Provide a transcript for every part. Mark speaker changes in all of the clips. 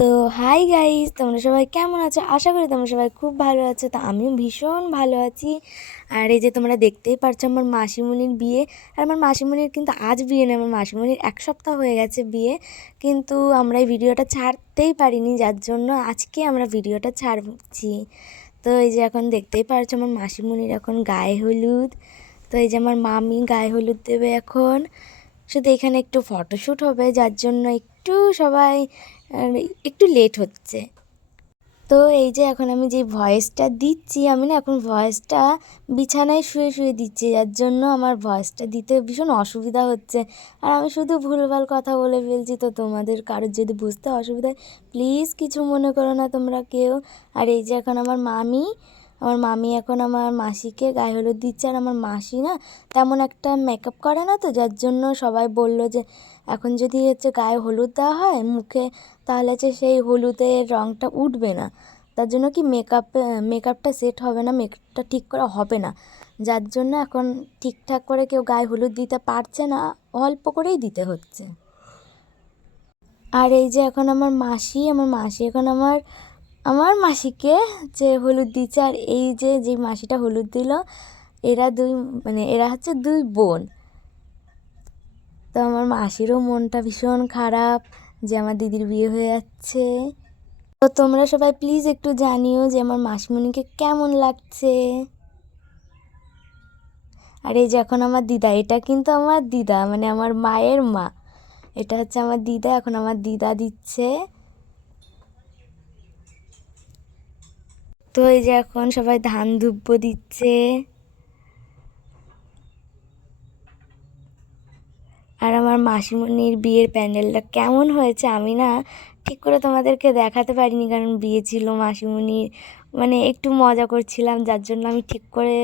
Speaker 1: তো hi guys তোমরা সবাই কেমন আছো? আশা করি তোমরা সবাই খুব ভালো আছো। তো আমিও ভীষণ ভালো আছি। আর এই যে তোমরা দেখতেই পারছ আমার মাসিমণির বিয়ে। আর আমার মাসিমণির কিন্তু আজ বিয়ে নেই আমার মাসিমণির এক সপ্তাহ হয়ে গেছে বিয়ে। কিন্তু আমরা এই ভিডিওটা ছাড়তেই পারিনি, যার জন্য আজকে আমরা ভিডিওটা ছাড়ছি। তো এই যে এখন দেখতেই পারছ আমার মাসিমণির এখন গায়ে হলুদ। তো এই যে আমার মামি গায়ে হলুদ দেবে এখন। শুধু এখানে একটু ফটোশ্যুট হবে, যার জন্য একটু সবাই একটু লেট হচ্ছে। তো এই যে এখন আমি যে ভয়েসটা দিচ্ছি, আমি না এখন ভয়েসটা বিছানায় শুয়ে শুয়ে দিচ্ছি, যার জন্য আমার ভয়েসটা দিতে ভীষণ অসুবিধা হচ্ছে। আর আমি শুধু ভুলভাল কথা বলে ফেলছি, তো তোমাদের কারোর যদি বুঝতে অসুবিধা প্লিজ কিছু মনে করো না তোমরা কেউ। আর এই যে এখন আমার মামি আমার মামি এখন আমার মাসিকে গায়ে হলুদ দিচ্ছে আর আমার মাসি না তেমন একটা মেকআপ করে না তো, যার জন্য সবাই বলল যে এখন যদি হচ্ছে গায়ে হলুদ দেওয়া হয় মুখে, তাহলে হচ্ছে সেই হলুদের রঙটা উঠবে না। তার জন্য কি মেকআপ মেকআপটা সেট হবে না মেকআপটা ঠিক করে হবে না। যার জন্য এখন ঠিকঠাক করে কেউ গায়ে হলুদ দিতে পারছে না, অল্প করেই দিতে হচ্ছে। আর এই যে এখন আমার মাসি আমার মাসি এখন আমার আমার মাসিকে যে হলুদ দিচ্ছে আর এই যে যে মাসিটা হলুদ দিল, এরা দুই মানে এরা হচ্ছে দুই বোন। তো আমার মাসিরও মনটা ভীষণ খারাপ যে আমার দিদির বিয়ে হয়ে যাচ্ছে। তো তোমরা সবাই প্লিজ একটু জানিও যে আমার মাসিমণিকে কেমন লাগছে। আর এই যে এখন আমার দিদা, এটা কিন্তু আমার দিদা মানে আমার মায়ের মা। এটা হচ্ছে আমার দিদা, এখন আমার দিদা দিচ্ছে। তো এই যে এখন সবাই ধান ধুব্ব দিচ্ছে। আর আমার মাসিমণির বিয়ের প্যান্ডেলটা কেমন হয়েছে আমি না ঠিক করে তোমাদেরকে দেখাতে পারিনি, কারণ বিয়ে ছিল মাসিমণির। মানে একটু মজা করছিলাম, যার জন্য আমি ঠিক করে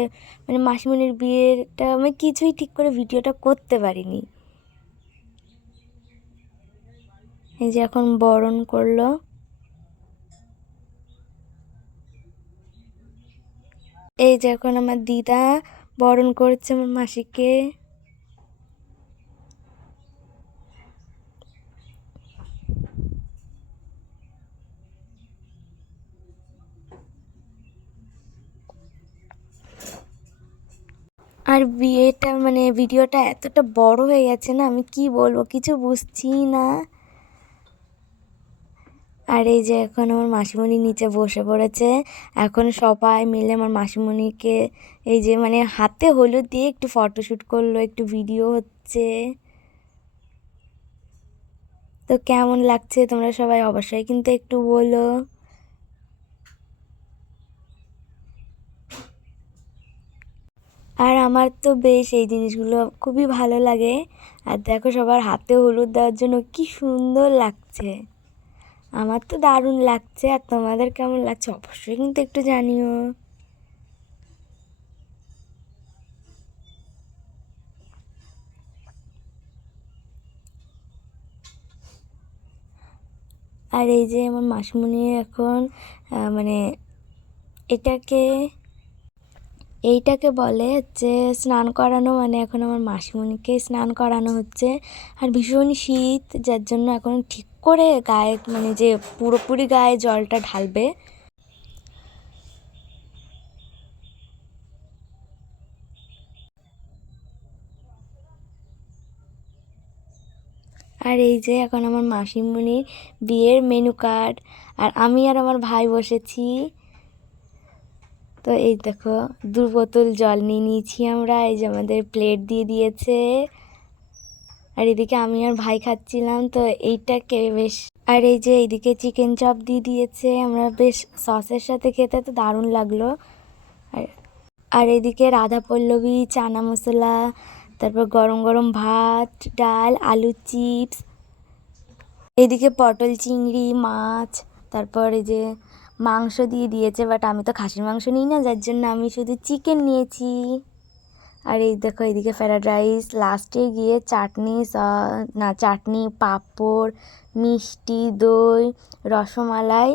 Speaker 1: মানে মাসিমণির বিয়েটা আমি কিছুই ঠিক করে ভিডিওটা করতে পারিনি। এই যে এখন বরণ করল। এই যে এখন আমার দিদা বরণ করছে আমার মাসিকে। আর বিয়েটা মানে ভিডিওটা এতটা বড় হয়ে গেছে না, আমি কি বলব? কিছু বুঝছি না। আর এই যে এখন আমার মাসিমণি নিচে বসে পড়েছে, এখন সবাই মিলে আমার মাসিমণিকে এই যে মানে হাতে হলুদ দিয়ে একটু ফটোশ্যুট করল, একটু ভিডিও হচ্ছে। তো কেমন লাগছে তোমরা সবাই অবশ্যই কিন্তু একটু বলো। আর আমার তো বেশ এই জিনিসগুলো খুবই ভালো লাগে। আর দেখো সবার হাতে হলুদ দেওয়ার জন্য কি সুন্দর লাগছে। আমার তো দারুণ লাগছে আর তোমাদের কেমন লাগছে? অবশ্যই কিন্তু একটু জানিও। আর এই যে আমার মাসমণি এখন মানে এটাকে এইটাকে বলে হচ্ছে স্নান করানো মানে এখন আমার মাসিমণিকে স্নান করানো হচ্ছে। আর ভীষণ শীত, যার জন্য এখন ঠিক করে গায়ে মানে যে পুরোপুরি গায়ে জলটা ঢালবে। আর এই যে এখন আমার মাসিমণির বিয়ের মেনু কার্ড। আর আমি আর আমার ভাই বসেছি। তো এই দেখো দু বোতল জল নিয়ে নিয়েছি আমরা, এই যে আমাদের প্লেট দিয়ে দিয়েছে। আর এদিকে আমি আর ভাই খাচ্ছিলাম, তো এইটাকে বেশ আর এই যে এইদিকে চিকেন চপ দিয়ে দিয়েছে, আমরা বেশ সসের সাথে খেতে তো দারুণ লাগল। আর আর এদিকে রাধা পল্লবী চানা মশলা, তারপর গরম গরম ভাত, ডাল আলু চিপস এদিকে পটল চিংড়ি, মাছ, তারপর এই যে মাংস দিয়ে দিয়েছে বাট আমি তো খাসির মাংস নিই না, যার জন্য আমি শুধু চিকেন নিয়েছি। আর এই দেখো, এদিকে ফ্রায়েড রাইস লাস্টে গিয়ে চাটনি না, চাটনি, পাঁপড়, মিষ্টি, দই, রসমালাই